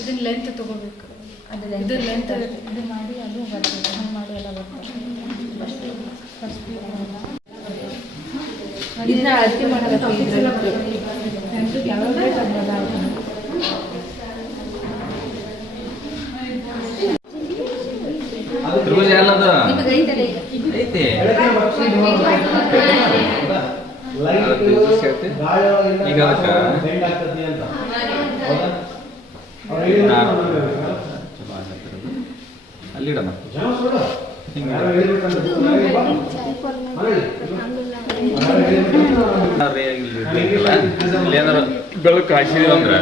ಇದನ್ನ ಲೆಂತ್ ತಗೋಬೇಕು. ಇದು ಲೆಂತ್ ಇದು ಮಾಡಿ ಅದು ಬರ್ತದೆ, ಹಂಗೆ ಮಾಡಿ ಎಲ್ಲ ಬರ್ತದೆ. ಇದನ್ನ ಅಳತೆ ಮಾಡಬೇಕು. ಯಾವಾಗ ಬೇಕಲ್ಲ ತ್ರಿಭುಜ ಎಲ್ಲದ ಐತೆ ಈಗ ಅಲ್ಲಿಡಮ್ಮ ಏನಾದ್ರು ಬೆಳಕು ಹಾಕಿದೀವಿ ಅಂದ್ರೆ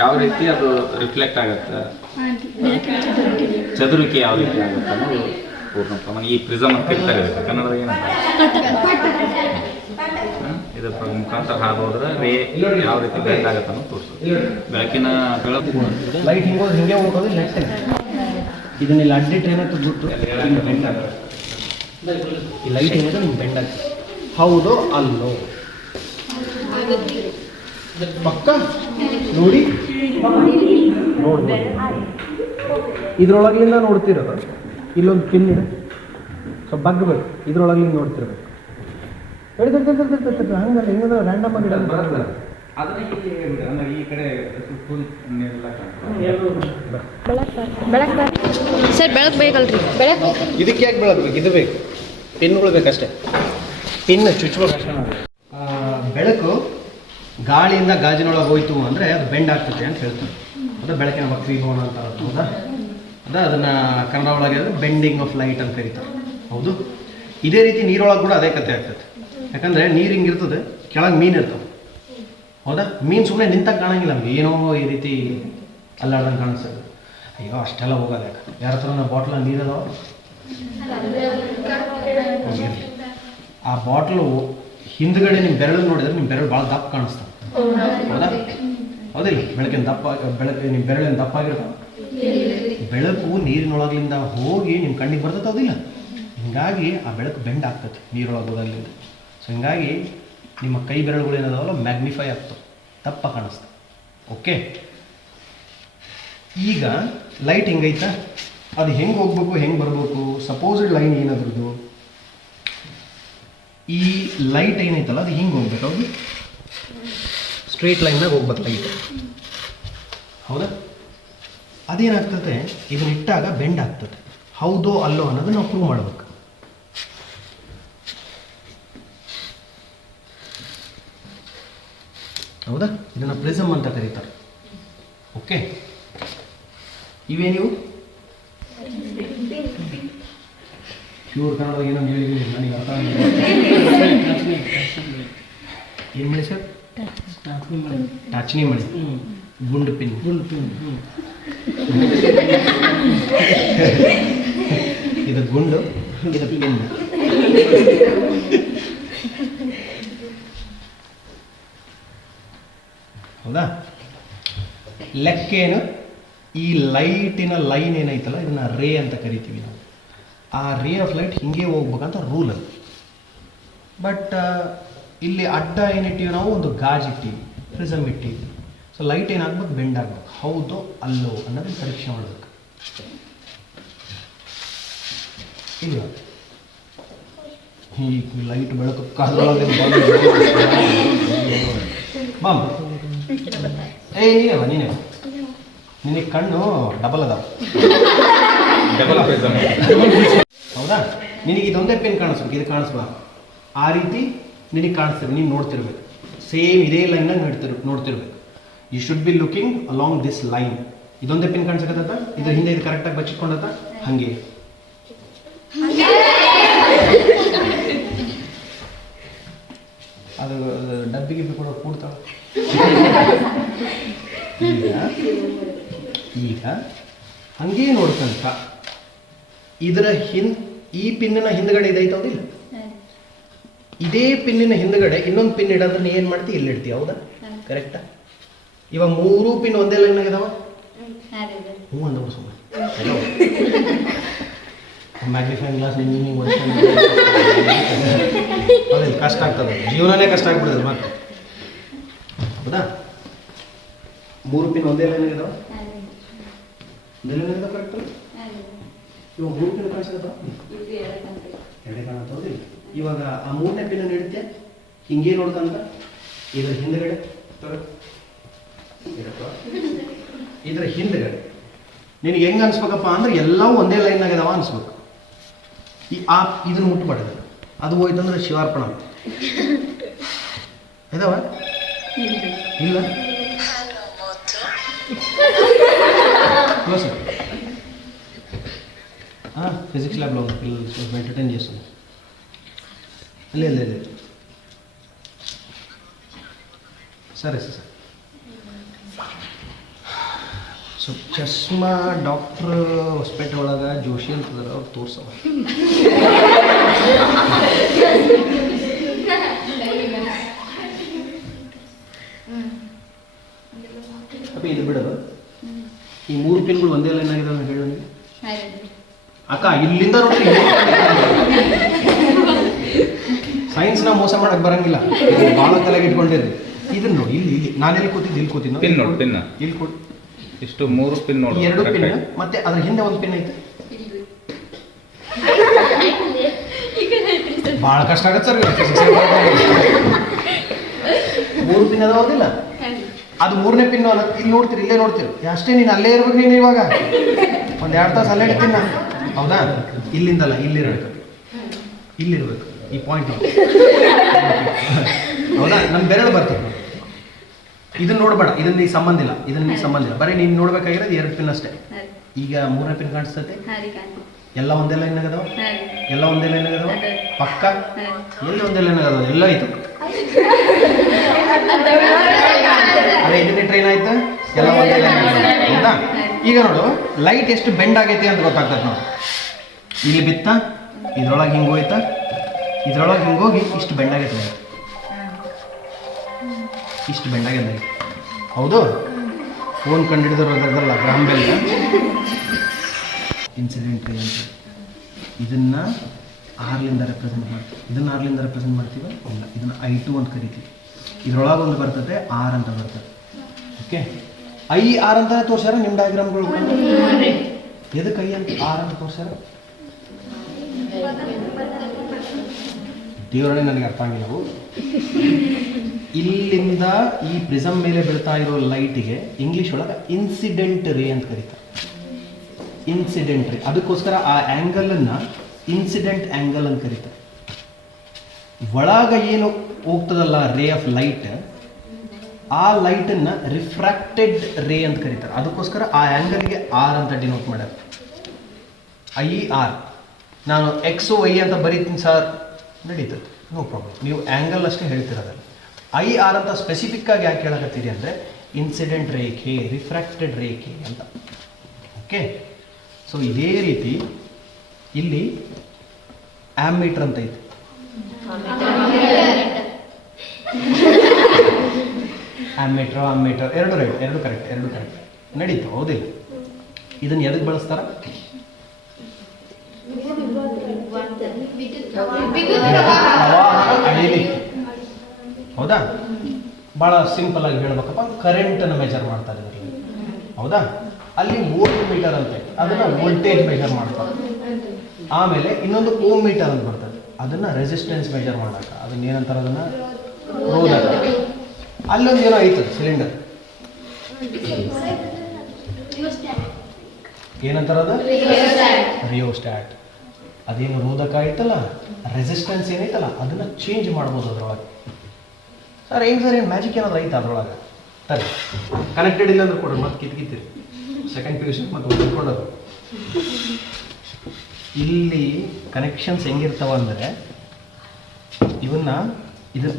ಯಾವ ರೀತಿ ಅದು ರಿಫ್ಲೆಕ್ಟ್ ಆಗುತ್ತೆ, ಚದುರಿಕೆ ಯಾವ ರೀತಿ ಆಗುತ್ತೆ ಅನ್ನೋದು ಪೂರ್ಣ ಪ್ರಮಾಣ. ಈ ಪ್ರಿಸಮ್ ಅಂತ ಇರ್ತಾರೆ ಕನ್ನಡದ ಏನಂತ ಇದ್ರ ಮುಖಾಂತರ ಹಾದು ಹೋದ್ರೆ ರೇ ಯಾವ ರೀತಿ ಬೆಂಡ್ ಆಗುತ್ತೆ ಅನ್ನೋದು ತೋರಿಸ್ತದೆ. ಬೆಳಕಿನ ಬೆಳಕು ಲೈಟ್ ಹಿಂಗೋದು ಹಿಂಗೆ ಹೋಗೋದು ನೆಟ್ ಇದನ್ನೆಲ್ಲ ಅಡ್ಡಿಟ್ಟು ಏನಾಯ್ತು ಬಿಟ್ಟು ಬೆಂಡ್ ಆಗುತ್ತೆ. ಈ ಲೈಟ್ ಏನಾಯ್ತು ನಿಮ್ಗೆ ಬೆಂಡ್ ಆಗ್ತದೆ. ಹೌದು ಅಲ್ಲೋ ಪಕ್ಕ ನೋಡಿ ನೋಡ್ಬೋದು. ಇದ್ರೊಳಗಿಂದ ನೋಡ್ತಿರೋದು ಇಲ್ಲೊಂದು ಪಿನ್ ಇದೆ, ಸ್ವಲ್ಪ ಬಗ್ಗಬೇಕು. ಇದ್ರೊಳಗಿಂದ ನೋಡ್ತಿರ್ಬೇಕು. ಹಂಗಲ್ಲ ಹಿಂಗದ ರ್ಯಾಂಡಮ್ ಆಗಿ ಸರ್ ಬೆಳಕು ಬೇಕಲ್ರಿ? ಬೆಳಕು ಇದಕ್ಕೆ ಯಾಕೆ ಬೆಳಗ್ಬೇಕು? ಇದು ಬೇಕು, ಪಿನ್ಗಳು ಬೇಕಷ್ಟೇ. ಪಿನ್ ಚುಚ್ಚಬೇಕಷ್ಟೇ. ಬೆಳಕು ಗಾಳಿಯಿಂದ ಗಾಜಿನೊಳಗೆ ಹೋಯ್ತು ಅಂದರೆ ಅದು ಬೆಂಡ್ ಆಗ್ತದೆ ಅಂತ ಹೇಳ್ತಾರೆ. ಅದು ಬೆಳಕಿನ ವಕ್ರೀಭವನ ಅಂತ ಹೌದಾ? ಅದನ್ನು ಕನ್ನಡ ಒಳಗೆ ಬೆಂಡಿಂಗ್ ಆಫ್ ಲೈಟ್ ಅಂತ ಕರೀತಾರೆ. ಹೌದು, ಇದೇ ರೀತಿ ನೀರೊಳಗೆ ಕೂಡ ಅದೇ ಕತೆ ಆಗ್ತದೆ. ಯಾಕಂದರೆ ನೀರು ಹಿಂಗಿರ್ತದೆ, ಕೆಳಗೆ ಮೀನು ಇರ್ತವೆ. ಹೌದಾ? ಮೀನು ಸುಮ್ಮನೆ ನಿಂತಾಗ ಕಾಣಂಗಿಲ್ಲ, ನಮ್ಗೆ ಏನೋ ಈ ರೀತಿ ಅಲ್ಲಾಡ್ದಂಗೆ ಕಾಣಿಸ್ತದೆ. ಅಯ್ಯೋ ಅಷ್ಟೆಲ್ಲ ಹೋಗೋದು ಯಾಕೆ? ಯಾರ ಹತ್ರ ನಾವು ಬಾಟ್ಲ ನೀರದವ, ಆ ಬಾಟ್ಲು ಹಿಂದ್ಗಡೆ ನಿಮ್ಮ ಬೆರಳು ನೋಡಿದ್ರೆ ನಿಮ್ಮ ಬೆರಳು ಭಾಳ ದಪ್ಪ ಕಾಣಿಸ್ತದೆ. ಹೌದಾ? ಹೌದಿಲ್ಲ? ಬೆಳಕಿನ ನಿಮ್ಮ ಬೆರಳಿನ ದಪ್ಪ ಆಗಿರ್ತಾವೆ. ಬೆಳಕು ನೀರಿನೊಳಗಿಂದ ಹೋಗಿ ನಿಮ್ಮ ಕಣ್ಣಿಗೆ ಬರ್ತದೆ. ಹೌದಿಲ್ಲ? ಹಿಂಗಾಗಿ ಆ ಬೆಳಕು ಬೆಂಡ್ ಆಗ್ತದೆ ನೀರೊಳಗೆ ಹೋದಾಗಲಿಂದ. ಸೊ ಹಿಂಗಾಗಿ ನಿಮ್ಮ ಕೈ ಬೆರಳುಗಳು ಏನದಾವಲ್ಲ ಮ್ಯಾಗ್ನಿಫೈ ಆಗ್ತವೆ, ದಪ್ಪ ಕಾಣಿಸ್ತವೆ. ಓಕೆ, ಈಗ ಲೈಟ್ ಹೆಂಗೈತಾ, ಅದು ಹೆಂಗೆ ಹೋಗ್ಬೇಕು, ಹೆಂಗೆ ಬರಬೇಕು? ಸಪೋಸ್ಡ್ ಲೈನ್ ಏನದ್ರದ್ದು, ಈ ಲೈಟ್ ಏನೈತಲ್ಲ ಅದು ಹಿಂಗೆ ಹೋಗ್ಬೇಕು. ಹೌದು, ಸ್ಟ್ರೇಟ್ ಲೈನ್ನಾಗ ಹೋಗ್ಬೇಕು ಲೈಟ್. ಹೌದಾ? ಅದೇನಾಗ್ತದೆ, ಇದನ್ನ ಇಟ್ಟಾಗ ಬೆಂಡ್ ಆಗ್ತದೆ. ಹೌದೋ ಅಲ್ಲೋ ಅನ್ನೋದು ನಾವು ಪ್ರೂವ್ ಮಾಡ್ಬೇಕು. ಹೌದಾ? ಇದನ್ನು ಪ್ರಿಸಮ್ ಅಂತ ಕರೀತಾರೆ. ಓಕೆ, ಇವೇ ನೀವು ಪ್ಯೂರ್ ಕನ್ನಡ ಏನಂತ ಹೇಳಿದ್ವಿ ನನಗೆ ಅರ್ಥ ಆಗಿಲ್ಲ. ಏನು ಮಾಡಿ ಸರ್? ಟಾಚನಿ ಮಾಡಿ ಗುಂಡು ಪಿನ್. ಇದು ಗುಂಡು, ಇದು ಪಿನ್. ಹೌದಾ? ಲೆಕ್ಕೇನು, ಈ ಲೈಟಿನ ಲೈನ್ ಏನೈತಲ್ಲ ಇದನ್ನ ರೇ ಅಂತ ಕರಿತೀವಿ ನಾವು. ಆ ರೇ ಆಫ್ ಲೈಟ್ ಹಿಂಗೆ ಹೋಗ್ಬೇಕಂತ ರೂಲ್ ಅದು. ಬಟ್ ಇಲ್ಲಿ ಅಡ್ಡ ಏನಿಟ್ಟಿವಿ ನಾವು, ಒಂದು ಗಾಜ್ ಇಟ್ಟಿವಿ, ಪ್ರಿಸಮ್ ಇಟ್ಟಿವಿ. ಸೊ ಲೈಟ್ ಏನಾಗ್ಬೇಕು, ಬೆಂಡ್ ಆಗ್ಬೇಕು. ಹೌದು ಅಲ್ಲೋ ಅನ್ನೋದನ್ನ ಪರೀಕ್ಷೆ ಮಾಡ್ಬೇಕು. ಇಲ್ಲ ಈ ಲೈಟ್ ಬೆಳಕು ಕಾದ್ರೊಳಗೆ ಬಾಮ್. ನೀನೇವ ನಿನಗೆ ಕಣ್ಣು ಡಬಲ್ ಅದಾವ. Double prism. ಹೌದಾ? ನಿನಗೆ ಇದೊಂದೇ ಪೆನ್ ಕಾಣಿಸ್ಬೇಕು, ಇದು ಕಾಣಿಸ್ಬಾರ್ದು. ಆ ರೀತಿ ನಿನಗೆ ಕಾಣಿಸ್ತಿರ್ಬೇಕು, ನೀನು ನೋಡ್ತಿರ್ಬೇಕು. ಸೇಮ್ ಇದೇ ಲೈನ್ನಾಗ ನೋಡ್ತಿರ್ಬೇಕು. You should be looking along this line. ಇದೊಂದೇ ಪಿನ್ ಕಾಣಿಸಕತ್ತ, ಇದ್ರ ಹಿಂದೆ ಇದು ಕರೆಕ್ಟಾಗಿ ಬಚ್ಚಿಟ್ಕೊಂಡತ್ತ, ಹಾಗೆ ಅದು ಡಬ್ಬಿಗೆ ಕೂಡ ಕೂಡ್ತಾಳ. ಈಗ ಹಂಗೇ ನೋಡ್ಕಂತ ಇದರ ಈ ಪಿನ್ನಿನ ಹಿಂದ್ಗಡೆ ಇದೈತೌದಿಲ್ಲ, ಇದೇ ಪಿನ್ನಿನ ಹಿಂದ್ಗಡೆ ಇನ್ನೊಂದು ಪಿನ್ ಇಡೋದನ್ನ ಏನು ಮಾಡ್ತೀವಿ, ಇಲ್ಲಿ ಇಡ್ತೀವಿ. ಹೌದಾ? ಕರೆಕ್ಟಾ? ಇವಾಗ 3 ಪಿನ್ ಒಂದೇ ಲೈನ್ ಆಗಿದಾವ. ಹಾಂ ರೀ ಹ್ಞೂ ಅಂದವ ಸುಮ್ಮನೆ ಮ್ಯಾಗ್ನಿಫೈಂಗ್ ಗ್ಲಾಸ್ ಹಿಂಗೆ ಅದೇ ಕಷ್ಟ ಆಗ್ತದೆ, ಜೀವನನೇ ಕಷ್ಟ ಆಗ್ಬಿಡ್ತದೆ ಮತ್ತೆ. ಹೌದಾ? 3 ಪಿನ್ ಒಂದೇ ಲೈನ್ ಆಗಿದಾವ. ಹಾಂ ರೀ ಒಂದೇ ಲೈನ್ ಆಗಿದಾವ ಕರೆಕ್ಟ್. ಹಾಂ ರೀ ಇವಾಗ 3 ಪಿನ್ ಕಾಣಿಸ್ತದ, ಇದು ಎರಡೇ ಕಾಣುತ್ತೆ. ಹೌದಿಲ್ಲ? ಇವಾಗ ಆ 3ನೇ ಪಿನ್ ಇಡುತ್ತೆ ಹಿಂಗೆ ನೋಡ್ಕಂತ ಇದ್ರ ಹಿಂದ್ಗಡೆ ಇದ್ರ ಹಿಂದ್ಗಡೆ ನಿನಗೆ ಹೆಂಗೆ ಅನ್ಸ್ಬೇಕಪ್ಪ ಅಂದ್ರೆ ಎಲ್ಲವೂ ಒಂದೇ ಲೈನ್ ಆಗಿದಾವ ಅನ್ಸ್ಬೇಕು. ಇದನ್ನ ಮುಟ್ಬಾರ್ದು, ಅದು ಹೋಯ್ತಂದ್ರೆ ಶಿವಾರ್ಪಣ ಇದಾವ ಇಲ್ಲ క్లోజ్ ఫిజిక్స్ ల్యాబ్లో ఉంది పిల్లలు ఎంటర్టైన్ చేస్తుంది. లేదు సరే సార్. ಸೊ ಚಶ್ಮಾ ಡಾಕ್ಟ್ರ್ ಹೊಸಪೇಟೆ ಒಳಗೆ ಜೋಶಿ ಅಂತದಾರ, ಅವ್ರು ತೋರ್ಸವ. ಅಪ್ಪ ಇದು ಬಿಡೋದು. ಈ 3 ಪಿನ್ಗಳು ಒಂದೇ ಲೈನ್ ಆಗಿದಾವೆ ಹೇಳಿ ನನಗೆ. ಅಕ್ಕ ಇಲ್ಲಿಂದ ನೋಡಿ ಸೈನ್ಸ್ನ ಮೋಸ ಮಾಡಕ್ಕೆ ಬರಂಗಿಲ್ಲ, ಭಾಳ ತಲೆಗೆ ಇಟ್ಕೊಂಡಿರಿ. ಇದನ್ನ ನೋಡಿ, ಇಲ್ಲಿ ನಾನೆಲ್ಲಿ ಕೂತಿದ್ದು, ಇಲ್ಲಿ ಕೂತಿದ್ದು ಪಿನ್ ನೋಡಿ, ಪಿನ್ ಇಲ್ಲಿ ಕೊಟ್ಟು ಇಷ್ಟು 3 ಪಿನ್ ನೋಡಿ, 2 ಪಿನ್ ಮತ್ತೆ ಅದ್ರ ಹಿಂದೆ ಒಂದು ಪಿನ್ ಐತೆ. ಭಾಳ ಕಷ್ಟ ಆಗತ್ತೆ ಸರ್. 3 ಪಿನ್ ಅದಾವದಿಲ್ಲ, ಅದು 3ನೇ ಪಿನ್ ಇಲ್ಲಿ ನೋಡ್ತೀರಿ, ಇಲ್ಲೇ ನೋಡ್ತೀರಿ ಅಷ್ಟೇ. ನೀನು ಅಲ್ಲೇ ಇರ್ಬೇಕು. ನೀನು ಇವಾಗ ಒಂದು 2 ತಾಸು ಅಲ್ಲೇ ಇಡ್ತೀನಿ ನಾನು. ಹೌದಾ? ಇಲ್ಲಿಂದಲ್ಲ, ಇಲ್ಲಿರ್ಬೇಕು, ಇಲ್ಲಿರ್ಬೇಕು ಈ ಪಾಯಿಂಟ್. ಹೌದಾ? ನನ್ನ ಬೆರಳು ಬರ್ತೀನಿ. ಇದನ್ನ ನೋಡ್ಬೇಡ, ಇದನ್ನ ಈಗ ಸಂಬಂಧ ಇಲ್ಲ, ಇದನ್ನ ಈಗ ಸಂಬಂಧ ಇಲ್ಲ. ಬರೀ ನೀನು ನೋಡ್ಬೇಕಾಗಿರೋದು 2 ಪಿನ್ ಅಷ್ಟೇ. ಈಗ 3ನೇ ಪಿನ್ ಕಾಣಿಸ್ತೈತೆ. ಎಲ್ಲ ಒಂದೇ ಲೈನ್ ಆಗದವ, ಎಲ್ಲ ಒಂದೇ ಲೈನ್ ಆಗದವ ಪಕ್ಕ. ಎಲ್ಲಿ ಒಂದೇ ಲೈನ್ ಆಗದವ? ಎಲ್ಲ ಆಯ್ತು. ಅದೇ ಇದನ್ನೇ ಟ್ರೈನ್ ಆಯ್ತು, ಎಲ್ಲ ಒಂದೇ ಲೈನ್ ಆಗದ. ಹೌದಾ? ಈಗ ನೋಡು, ಲೈಟ್ ಎಷ್ಟು ಬೆಂಡ್ ಆಗೈತಿ ಅಂತ ಗೊತ್ತಾಗ್ತದೆ ನೋಡಿ. ಇಲ್ಲಿ ಬಿತ್ತ, ಇದ್ರೊಳಗೆ ಹಿಂಗೆ ಹೋಯ್ತಾ, ಇದ್ರೊಳಗೆ ಹಿಂಗೆ ಹೋಗಿ ಇಷ್ಟು ಬೆಂಡ್ ಆಗೈತೆ, ಇಷ್ಟು ಬೆಂಡ್ ಆಗ್ಯದ. ಹೌದು? ಫೋನ್ ಕಂಡುಹಿಡಿದ್ರಲ್ಲ ಗ್ರಾಮ್ ಬೆಲ್ ಇನ್ಸಿಡೆಂಟ್ ರೀ ಅಂತ. ಇದನ್ನು ಆರ್ಲಿಂದ ರೆಪ್ರೆಸೆಂಟ್ ಮಾಡ್ತೀವಿ. ಇದನ್ನು ಆರ್ಲಿಂದ ರೆಪ್ರೆಸೆಂಟ್ ಮಾಡ್ತೀವಿ ಇಲ್ಲ, ಇದನ್ನು I2 ಅಂತ ಕರಿತೀವಿ. ಇದ್ರೊಳಗೆ ಒಂದು ಬರ್ತದೆ R ಅಂತ ಬರ್ತದೆ. ಓಕೆ, IR ಅಂತ ತೋರ್ಸ್ಯಾರ ನಿಮ್ಮ ಡಯಾಗ್ರಾಮ್ಗಳು. ಎದಕ್ಕೆ I ಅಂತ R ಅಂತ ತೋರ್ಸ್ಯಾರ? ದೇವರೇ ನನಗೆ ಅರ್ಥ ಆಗಿಲ್ಲವು. ಇಲ್ಲಿಂದ ಈ ಪ್ರಿಸಮ್ ಮೇಲೆ ಬೀಳ್ತಾ ಇರೋ ಲೈಟಿಗೆ ಇಂಗ್ಲೀಷ್ ಒಳಗೆ ಇನ್ಸಿಡೆಂಟ್ ರೇ ಅಂತ ಕರೀತಾರೆ. ಇನ್ಸಿಡೆಂಟ್ ರೇ, ಅದಕ್ಕೋಸ್ಕರ ಆ ಆ್ಯಂಗಲನ್ನು ಇನ್ಸಿಡೆಂಟ್ ಆ್ಯಂಗಲ್ ಅಂತ ಕರೀತಾರೆ. ಒಳಗ ಏನು ಹೋಗ್ತದಲ್ಲ ರೇ ಆಫ್ ಲೈಟ್, ಆ ಲೈಟನ್ನು ರಿಫ್ರಾಕ್ಟೆಡ್ ರೇ ಅಂತ ಕರೀತಾರೆ. ಅದಕ್ಕೋಸ್ಕರ ಆ ಆ್ಯಂಗಲ್ಗೆ R ಅಂತ ಡಿನೋಟ್ ಮಾಡ್ಯಾರ. IR. ನಾನು XY ಅಂತ ಬರೀತೀನಿ ಸರ್, ನಡೀತದೆ, ನೋ ಪ್ರಾಬ್ಲಮ್. ನೀವು ಆ್ಯಂಗಲ್ ಅಷ್ಟೇ ಹೇಳ್ತಿರೋದಲ್ಲ. IR ಅಂತ ಸ್ಪೆಸಿಫಿಕ್ ಆಗಿ ಯಾಕೆ ಹೇಳಕತ್ತೀರಿ ಅಂದರೆ ಇನ್ಸಿಡೆಂಟ್ ರೇಖೆ, ರಿಫ್ರಾಕ್ಟೆಡ್ ರೇಖೆ ಅಂತ. ಓಕೆ, ಸೊ ಇದೇ ರೀತಿ ಇಲ್ಲಿ ಆಮ್ಮೀಟರ್ ಅಂತ ಐತೆ. ಆಮ್ಮೀಟರ್ ಎರಡು ರೈಟ್, ಎರಡು ಕರೆಕ್ಟ್ ನಡೀತು. ಹೌದಿಲ್ಲ? ಇದನ್ನು ಎದಕ್ಕೆ ಬಳಸ್ತಾರ? ಅಳಿಲಿಕ್ಕೆ. ಹೌದಾ? ಭಾಳ ಸಿಂಪಲ್ ಆಗಿ ಹೇಳ್ಬೇಕಪ್ಪ, ಕರೆಂಟನ್ನು ಮೆಜರ್ ಮಾಡ್ತಾರೆ ಇದರಲ್ಲಿ. ಹೌದಾ? ಅಲ್ಲಿ ವೋಲ್ಟ್ ಮೀಟರ್ ಅಂತ, ಅದನ್ನು ವೋಲ್ಟೇಜ್ ಮೆಜರ್ ಮಾಡ್ತಾರೆ. ಆಮೇಲೆ ಇನ್ನೊಂದು ಓಮ್ ಮೀಟರ್ ಅಂತ ಬರ್ತದೆ, ಅದನ್ನು ರೆಸಿಸ್ಟೆನ್ಸ್ ಮೆಜರ್ ಮಾಡಕ್ಕೆ. ಅದನ್ನ ಏನಂತಾರೆ? ಅದನ್ನು ರೋಧಕ. ಅಲ್ಲೊಂದು ಏನೋ ಐತದೆ ಸಿಲಿಂಡರ್, ಏನಂತಾರ ಅದು? ರಿಯೋಸ್ಟ್ಯಾಟ್. ಅದೇನು ರೋಧಕ ಐತಲ್ಲ, ರೆಸಿಸ್ಟೆನ್ಸ್ ಏನೈತಲ್ಲ, ಅದನ್ನು ಚೇಂಜ್ ಮಾಡ್ಬೋದು ಅದರೊಳಗೆ. ಸರ್ ಹೆಂಗೆ ಸರ್, ಏನು ಮ್ಯಾಜಿಕ್ ಏನಾದ್ರು ಐತೆ ಅದರೊಳಗೆ? ಸರಿ, ಕನೆಕ್ಟೆಡ್ ಇಲ್ಲ ಅಂದ್ರೆ ಕೊಡ್ರಿ, ಮತ್ತೆ ಕಿತ್ಕಿತ್ತೀರಿ. ಸೆಕೆಂಡ್ PUC ಮತ್ತು ಓದ್ಕೊಳ್ಳೋದು. ಇಲ್ಲಿ ಕನೆಕ್ಷನ್ಸ್ ಹೆಂಗಿರ್ತಾವ ಅಂದರೆ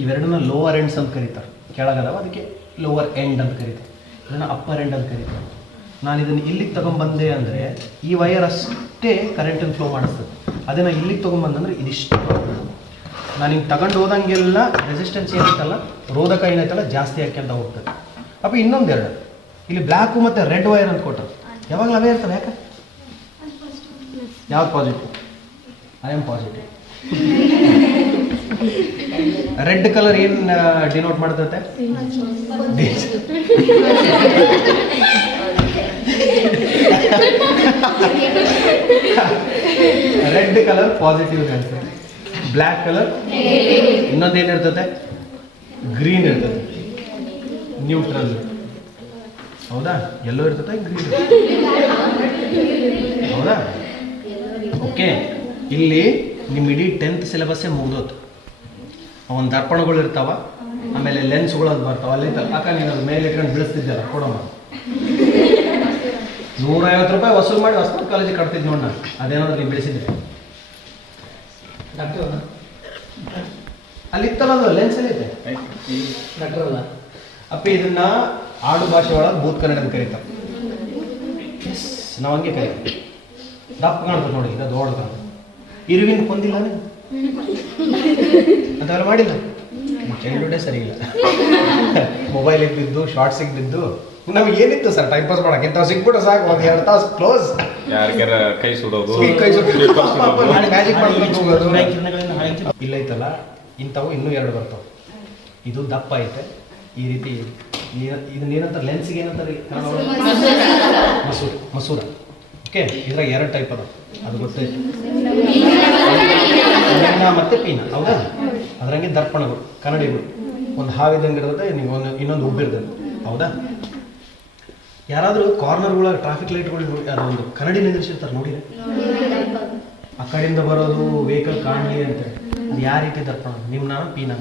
ಇವೆರಡನ್ನ ಲೋವರ್ ಎಂಡ್ಸ್ ಅಂತ ಕರೀತಾರೆ. ಕೆಳಗದವ, ಅದಕ್ಕೆ ಲೋವರ್ ಎಂಡ್ ಅಂತ ಕರೀತಾರೆ. ಇದನ್ನು ಅಪ್ಪರ್ ಎಂಡ್ ಅಂತ ಕರೀತಾರೆ. ನಾನು ಇದನ್ನು ಇಲ್ಲಿಗೆ ತೊಗೊಂಬಂದೆ ಅಂದರೆ ಈ ವೈರ್ ಅಷ್ಟೇ ಕರೆಂಟನ್ನು ಫ್ಲೋ ಮಾಡಿಸ್ತದೆ. ಅದನ್ನು ಇಲ್ಲಿಗೆ ತೊಗೊಂಬಂದಂದ್ರೆ ಇದಿಷ್ಟು. ನಾನು ಹಿಂಗೆ ತಗೊಂಡು ಹೋದಂಗೆಲ್ಲ ರೆಸಿಸ್ಟೆನ್ಸ್ ಏನೈತಲ್ಲ, ರೋಧಕ ಏನೈತಲ್ಲ, ಜಾಸ್ತಿ ಹಾಕ್ಯಂತ ಹೋಗ್ತದೆ. ಅಪ್ಪ ಇನ್ನೊಂದೆರಡು ಇಲ್ಲಿ ಬ್ಲ್ಯಾಕು ಮತ್ತು ರೆಡ್ ವೈರ್ ಅಂತ ಕೊಟ್ಟರು, ಯಾವಾಗಲೂ ಅವೇ ಇರ್ತವೆ, ಯಾಕೆ? ಯಾವ್ದು positive? I am positive. Red colour ಏನು ಡಿನೋಟ್ ಮಾಡ್ತತೆ? ರೆಡ್ ಕಲರ್ ಪಾಸಿಟಿವ್ ಇರ್ತದೆ, ಬ್ಲ್ಯಾಕ್ ಕಲರ್ ಇನ್ನೊಂದೇನಿರ್ತದೆ? ಗ್ರೀನ್ ಇರ್ತದೆ, ನ್ಯೂಟ್ರಲ್. ಹೌದಾ? ಎಲ್ಲೋ ಇರ್ತದೆ, ಗ್ರೀನ್ ಹೌದಾ? ಓಕೆ, ಇಲ್ಲಿ ನಿಮ್ಮ ಇಡೀ 10th ಸಿಲೆಬಸ್ಸೇ ಮುಗಿದೋತು. ಒಂದು ದರ್ಪಣಗಳು ಇರ್ತಾವ, ಆಮೇಲೆ ಲೆನ್ಸ್ಗಳು ಅದು ಬರ್ತಾವ. ಅಲ್ಲಿ ಅಕ್ಕ ನೀನು ಅದು ಮೇಲೆ ಇಟ್ಕೊಂಡು ಬಿಡಿಸ್ತಿದ್ದಲ್ಲ, ಕೊಡೋಣ. 150 ರೂಪಾಯಿ ವಸೂಲು ಮಾಡಿ ಹೊಸ ಕಾಲೇಜಿಗೆ ಕಟ್ತಿದ್ದು ನೋಡ. ಅದೇನಾದ್ರು ನೀವು ಬೆಳೆಸಿದ್ರೆ ಅಲ್ಲಿ ಇತ್ತಲ್ಲ, ಅದು ಲೆನ್ಸ್ ಎಲ್ಲ ಐತೆ ಡಾಕ್ಟರಲ್ಲ ಅಪ್ಪ. ಇದನ್ನ ಆಡು ಭಾಷೆ ಒಳಗೆ ಭೂತ್ ಕನ್ನಡ ಅಂತ ಕರೀತಾರೆ. ನಾವು ಹಂಗೆ ಕರೀತೀವಿ. ದಪ್ಪ ಕಾಣ್ತದೆ ನೋಡಿ, ಇದು ದೊಡ್ಡ ಕಾಣ್ತದೆ. ಇರುವಿನ ಹೊಂದಿಲ್ಲ ನೀವು ಅಂತೆಲ್ಲ ಮಾಡಿಲ್ಲ. ಚೈಲ್ಡ್ಹುಡ್ಡೇ ಸರಿ ಇಲ್ಲ. ಮೊಬೈಲಿಗೆ ಬಿದ್ದು, ಶಾರ್ಟ್ಸಿಗೆ ಬಿದ್ದು. ನಮ್ಗೆ ಏನಿತ್ತು ಸರ್ ಟೈಮ್ ಪಾಸ್ ಮಾಡಕ್ಕೆ? ಇಂಥವು ಸಿಕ್ಬಿಟ್ಟು ಸಾಕು, ಒಂದು 2 ತಾಸು ಕ್ಲೋಸ್. ಯಾರಿಗಾರ ಕೈ ಸುಡೋದು, ಮ್ಯಾಜಿಕ್ ಮಾಡ್ಕೊಂಡು ಹೋಗೋದು. ಇಲ್ಲ ಐತಲ್ಲ, ಇಂಥವು ಇನ್ನೂ 2 ಬರ್ತಾವೆ. ಇದು ದಪ್ಪ ಐತೆ ಈ ರೀತಿ. ಇದನ್ನ ಏನಂತಾರೆ? ಲೆನ್ಸ್ಗೆ ಏನಂತಾರೆ? ಮಸೂರ. ಓಕೆ, ಇದ್ರಾಗ 2 ಟೈಪ್ ಅದ, ಅದು ಗೊತ್ತೈತೆ, ಮತ್ತೆ ಪೀನ. ಹೌದಾ? ಅದರಂಗೆ ದರ್ಪಣಗಳು, ಕನ್ನಡಿಗಳು. ಒಂದು ಹಾವಿದಂಗೆ ಇರ್ತದೆ, ನೀವು ಇನ್ನೊಂದು ಉಬ್ಬಿರ್ತದೆ. ಹೌದಾ? ಯಾರಾದರೂ ಕಾರ್ನರ್ಗಳಾಗ ಟ್ರಾಫಿಕ್ ಲೈಟ್ಗಳು ಒಂದು ಕನ್ನಡಿ ನಿಂದಿರ್ಸಿರ್ತಾರೆ ನೋಡಿರಿ. ಆ ಕಡೆಯಿಂದ ಬರೋದು ವೆಹಿಕಲ್ ಕಾಣಲಿ ಅಂತ. ಅದು ಯಾವ ರೀತಿ ದರ್ಪಣ? ನಿಮ್ಮ ಪೀನ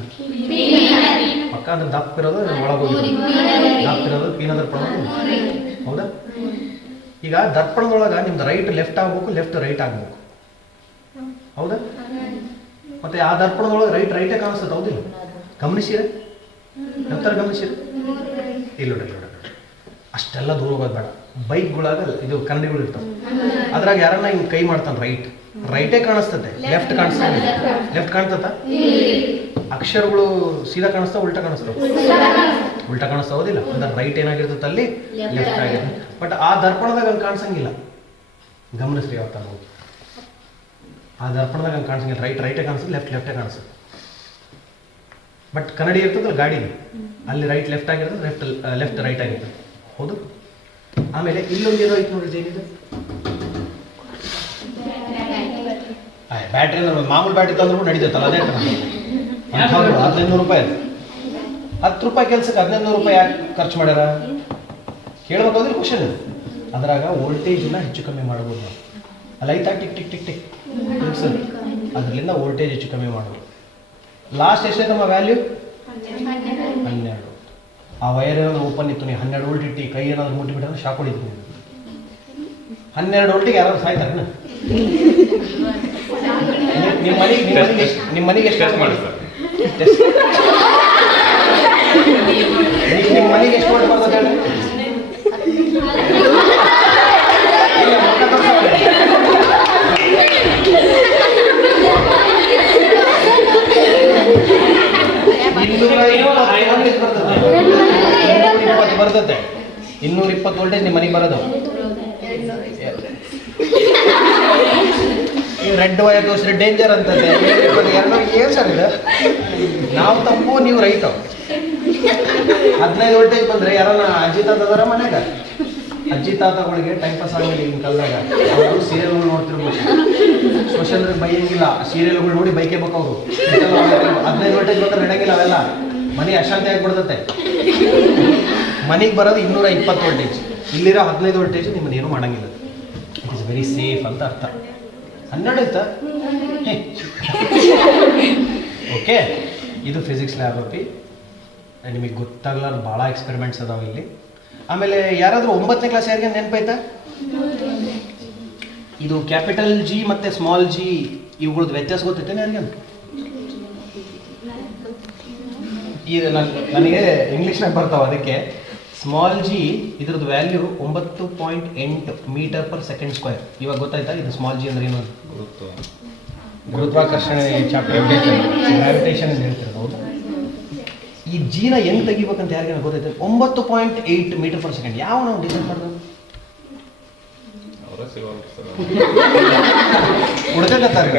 ಪಕ್ಕ. ಅಂದ್ರೆ ದಪ್ಪ ಇರೋದು ಒಳಗೋಗಿ, ದಪ್ಪ ಇರೋದು ಪೀನ ದರ್ಪಣ. ಹೌದಾ? ಈಗ ದರ್ಪಣದೊಳಗೆ ನಿಮ್ದು ರೈಟ್ ಲೆಫ್ಟ್ ಆಗ್ಬೇಕು, ಲೆಫ್ಟ್ ರೈಟ್ ಆಗ್ಬೇಕು. ಹೌದಾ? ಮತ್ತೆ ಆ ದರ್ಪಣದೊಳಗೆ ರೈಟೇ ಕಾಣಿಸ್ತದೆ. ಹೌದಿಲ್ಲ? ಗಮನಿಸಿರ ಯಾವ ಗಮನಿಸಿರ? ಇಲ್ಲ ಅಷ್ಟೆಲ್ಲ ದೂರ ಹೋಗೋದು ಬೇಡ. ಬೈಕ್ಗಳಾಗ ಇದು ಕನ್ನಡಿಗಳು ಇರ್ತವೆ, ಅದ್ರಾಗ ಯಾರನ್ನ ಹಿಂಗೆ ಕೈ ಮಾಡ್ತಾನೆ, ರೈಟೇ ಕಾಣಿಸ್ತತೆ, ಲೆಫ್ಟ್ ಕಾಣಿಸ್ತಾನೆ. ಲೆಫ್ಟ್ ಕಾಣ್ತತ? ಅಕ್ಷರಗಳು ಸೀದಾ ಕಾಣಿಸ್ತಾವ, ಉಲ್ಟಾ ಕಾಣಿಸ್ತಾವ? ಉಲ್ಟಾ ಕಾಣಿಸ್ತಾವ. ಹೌದಿಲ್ಲ? ಅಂದ್ರೆ ರೈಟ್ ಏನಾಗಿರ್ತದೆ ಅಲ್ಲಿ, ಲೆಫ್ಟ್ ಆಗಿರ್ತದೆ. ಬಟ್ ಆ ದರ್ಪಣದಾಗ ಹಂಗೆ ಕಾಣಿಸಂಗಿಲ್ಲ. ಗಮನಿಸ್ರಿ ಯಾವ ಥರ ಆ ದರ್ಪಣದಾಗ ಹಂಗೆ ಕಾಣಿಸಂಗಿಲ್ಲ. ರೈಟೇ ಕಾಣಿಸ್ತದೆ, ಲೆಫ್ಟೇ ಕಾಣಿಸ್ತದೆ. ಬಟ್ ಕನ್ನಡಿ ಇರ್ತದಲ್ಲ ಗಾಡಿಗೆ, ಅಲ್ಲಿ ರೈಟ್ ಲೆಫ್ಟ್ ಆಗಿರ್ತದೆ, ಲೆಫ್ಟ್ ರೈಟ್ ಆಗಿರ್ತದೆ. ಹೌದು? ಆಮೇಲೆ ಇಲ್ಲೊಂದು ಏನೋ ಐತೆ ನೋಡ್ರಿ, ಏನಿದೆ? ಬ್ಯಾಟ್ರಿ ಅಂದ್ರೆ ಮಾಮೂಲು ಬ್ಯಾಟ್ರಿ ತಂದ್ರೂ ನಡೀತೈತಲ್ಲ, ಅದೇ 1500 ರೂಪಾಯಿ. 10 ರೂಪಾಯಿ ಕೆಲಸಕ್ಕೆ 1500 ರೂಪಾಯಿ ಯಾಕೆ ಖರ್ಚು ಮಾಡ್ಯಾರ ಕೇಳ್ಬೇಕಾದ್ರೆ ಕ್ವಶನ್. ಅದ್ರಾಗ ವೋಲ್ಟೇಜನ್ನ ಹೆಚ್ಚು ಕಮ್ಮಿ ಮಾಡ್ಬೋದು ನಾವು. ಅಲ್ಲಿ ಐತಾ tick tick tick tick sir, ಅದರಿಂದ ವೋಲ್ಟೇಜ್ ಹೆಚ್ಚು ಕಮ್ಮಿ ಮಾಡ್ಬೋದು. ಲಾಸ್ಟ್ ಎಷ್ಟೇ ನಮ್ಮ ವ್ಯಾಲ್ಯೂ? 12. ಆ ವೈರ್ ಏನಾದ್ರು ಓಪನ್ ಇತ್ತು, ನೀವು 12 ವೋಲ್ಟ್ ಇಟ್ಟು ಕೈ ಏನಾದ್ರು ಮುಟ್ಟಿಬಿಟ್ರೆ ಶಾಕ್ ಹೊಡಿತೀವಿ. 12 ವೋಲ್ಟಿಗೆ ಯಾರಾದ್ರು ಸಾಯ್ತಾರೆ? ನಿಮ್ಮ ಮನೆಗೆ ಎಷ್ಟು ಮಾಡಿ ಸರ್? ನಿಮ್ಮ ಮನೆಗೆ ಎಷ್ಟು ವೋಲ್ಟ್ ಬರ್ತದೆ ಹೇಳಿ? ಬರ್ತದೆ 220 ವೋಲ್ಟೇಜ್ ನಿಮ್ಮ ಮನೆಗೆ ಬರೋದು. ರೆಡ್ ವೈರ್ ತೋರಿಸ್ರೆ ಡೇಂಜರ್ ಅಂತದೆ. ಏನು ಸರ್ ಇದು? ನಾವು ತಪ್ಪು, ನೀವು ರೈಟು. 15 ವೋಲ್ಟೇಜ್ ಬಂದರೆ ಯಾರನ್ನ ಅಜ್ಜಿ ತಾತ ಅದರ ಮನೆಯಾಗ? ಅಜ್ಜಿ ತಾತಗಳಿಗೆ ಟೈಮ್ ಪಾಸ್ ಆಗಲಿ ಈಗಿನ ಕಾಲದಾಗ. ಅವರು ಸೀರಿಯಲ್ಗಳು ನೋಡ್ತಿರ್ಬೇಕು, ಸೋಷಿಯಲ್ ಬೈಯಂಗಿಲ್ಲ, ಸೀರಿಯಲ್ಗಳು ನೋಡಿ ಬೈಕೇಬೇಕು ಅವರು. 15 ವೋಲ್ಟೇಜ್ ಬಂದ್ರೆ ನಡೆಯಂಗಿಲ್ಲ ಅವೆಲ್ಲ. ಮನೆ ಅಶಾಂತಿ ಆಗಿಬಿಡ್ತತೆ. ಮನೆಗೆ ಬರೋದು 220 ವೋಲ್ಟೇಜ್, ಇಲ್ಲಿರೋ 15 ವೋಲ್ಟೇಜ್ ನಿಮ್ಮನ್ನು ಏನೂ ಮಾಡೋಂಗಿಲ್ಲ. ಇಟ್ ಇಸ್ ವೆರಿ ಸೇಫ್ ಅಂತ ಅರ್ಥ. 12 ಆಯ್ತಾ? ಓಕೆ, ಇದು ಫಿಸಿಕ್ಸ್ ಲ್ಯಾಬ್. ನಿಮಗೆ ಗೊತ್ತಾಗ್ಲಾರ ಭಾಳ ಎಕ್ಸ್ಪೆರಿಮೆಂಟ್ಸ್ ಅದಾವೆ ಇಲ್ಲಿ. ಆಮೇಲೆ ಯಾರಾದರೂ 9ನೇ ಕ್ಲಾಸ್ ಯಾರಿಗೆ ನೆನಪಾಯ್ತಾ? ಇದು ಕ್ಯಾಪಿಟಲ್ ಜಿ ಮತ್ತು ಸ್ಮಾಲ್ ಜಿ ಇವುಗಳದ್ದು ವ್ಯತ್ಯಾಸ ಗೊತ್ತೈತೇನೆ ಯಾರಿಗೆ? ಇದು ನನಗೆ ಇಂಗ್ಲೀಷ್ನಾಗ ಬರ್ತಾವೆ, ಅದಕ್ಕೆ ಸ್ಮಾಲ್ ಜಿ ಇದ್ರದ್ದು value 9.8 meter per second square. ಇವಾಗ ಗೊತ್ತಾಯ್ತಾ ಇದು ಸ್ಮಾಲ್ ಜಿ ಅಂದ್ರೆ ಏನು? ಗುರುತ್ವಾಕರ್ಷಣೆ ಚಾಪ್ಟರ್ ಗ್ರಾವಿಟೇಷನ್ ಅಂತ ಹೇಳ್ತಾರೆ. ಹೌದು, ಈ ಜೀನ ಹೆಂಗೆ ತೆಗಿಬೇಕಂತ ಯಾರಿಗಾನ ಗೊತ್ತೈತೆ? 9.8 ಮೀಟರ್ ಪರ್ ಸೆಕೆಂಡ್. ಯಾವ ನಾವು ಡಿಸೈನ್ ಮಾಡೋದು? ಹುಡುಕತ್ತಾರೆ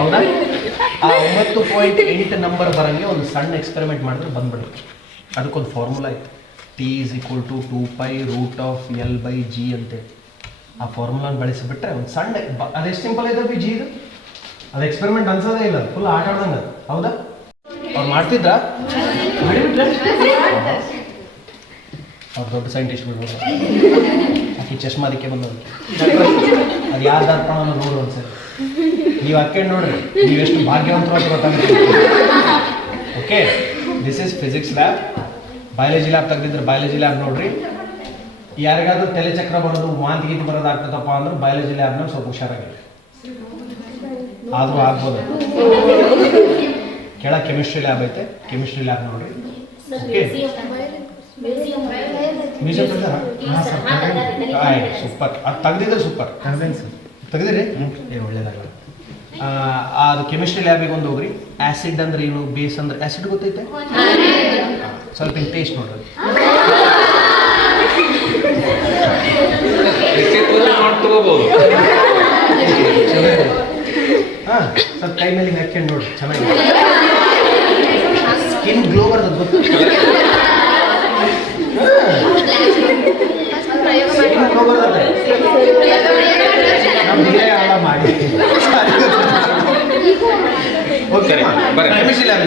ಹೌದಾ? ಆ 9.8 ನಂಬರ್ ಬರಂಗೆ ಒಂದು ಸಣ್ಣ ಎಕ್ಸ್ಪೆರಿಮೆಂಟ್ ಮಾಡಿದ್ರೆ ಬಂದ್ಬಿಡಿ. ಅದಕ್ಕೊಂದು ಫಾರ್ಮುಲಾ ಐತೆ, T = 2π√L/G ಅಂತೇಳಿ. ಆ ಫಾರ್ಮುಲಾನ ಬಳಸಿಬಿಟ್ರೆ ಒಂದು ಸಣ್ಣ ಅದೆಷ್ಟು ಸಿಂಪಲ್ ಐತೆ ಬಿ ಜಿ ಇದು. ಅದು ಎಕ್ಸ್ಪೆರಿಮೆಂಟ್ ಅನ್ಸೋದೇ ಇಲ್ಲ, ಫುಲ್ ಆಟ ಆಡ್ದಂಗೆ. ಹೌದಾ? ಅವ್ರು ಮಾಡ್ತಿದ್ರ ಅವ್ರು ದೊಡ್ಡ ಸೈಂಟಿಸ್ಟ್ ಬಿಡ್ಬೋದು. ಆಕೆ ಚಶ್ಮಾ ಅದಕ್ಕೆ ಬಂದವರು. ಅದು ಯಾರ್ದಾರ್ಪ ಅನ್ನೋ ನೋಡು ಒಂದ್ಸರಿ. ನೀವು ಹಾಕೊಂಡು ನೋಡ್ರಿ, ನೀವೆಷ್ಟು ಭಾಗ್ಯವಂತರು ಅಂತ ಗೊತ್ತಾಗುತ್ತೆ. Okay, this is physics lab. Biology lab ತೆಗೆದಿದ್ರೆ ಬಯಾಲಜಿ ಲ್ಯಾಬ್ ನೋಡ್ರಿ. ಯಾರಿಗಾದ್ರೂ ತಲೆ ಚಕ್ರ ಬರೋದು, ವಾಂತಿ ಗೀತಿ ಬರೋದು ಆಗ್ತದಪ್ಪ ಅಂದ್ರೆ ಬಯಾಲಜಿ ಲ್ಯಾಬ್ನಾಗ ಸ್ವಲ್ಪ ಹುಷಾರಾಗಿರಿ. ಆದರೂ ಆಗ್ಬೋದು. ಕೆಳ ಕೆಮಿಸ್ಟ್ರಿ ಲ್ಯಾಬ್ ಐತೆ, ಕೆಮಿಸ್ಟ್ರಿ ಲ್ಯಾಬ್ ನೋಡ್ರಿ. Okay, museum super. ಅದು ತೆಗ್ದಿದ್ರೆ ಸೂಪರ್. ತೆಗ್ದಿರಿ ಒಳ್ಳೇದಾಗಲ್ಲ. ಅದು ಕೆಮಿಸ್ಟ್ರಿ ಲ್ಯಾಬಿಗೆ ಒಂದು ಹೋಗ್ರಿ. ಆ್ಯಸಿಡ್ ಅಂದ್ರೆ ಏನು, ಬೇಸ್ ಅಂದ್ರೆ ಆ್ಯಸಿಡ್ ಗೊತ್ತೈತೆ? ಸ್ವಲ್ಪ ಹಿಂಗೆ ಟೇಸ್ಟ್ ನೋಡ್ರಿ. ಹಾಂ, ಸ್ವಲ್ಪ ಕೈ ಮೇಲೆ ಹಾಕ್ಕೊಂಡು ನೋಡ್ರಿ, ಚೆನ್ನಾಗಿದೆ. ಸ್ಕಿನ್ ಗ್ಲೋ ಬರ್ತದೆ ಗೊತ್ತು. ಮಾಡಿ. Okay, chemistry lab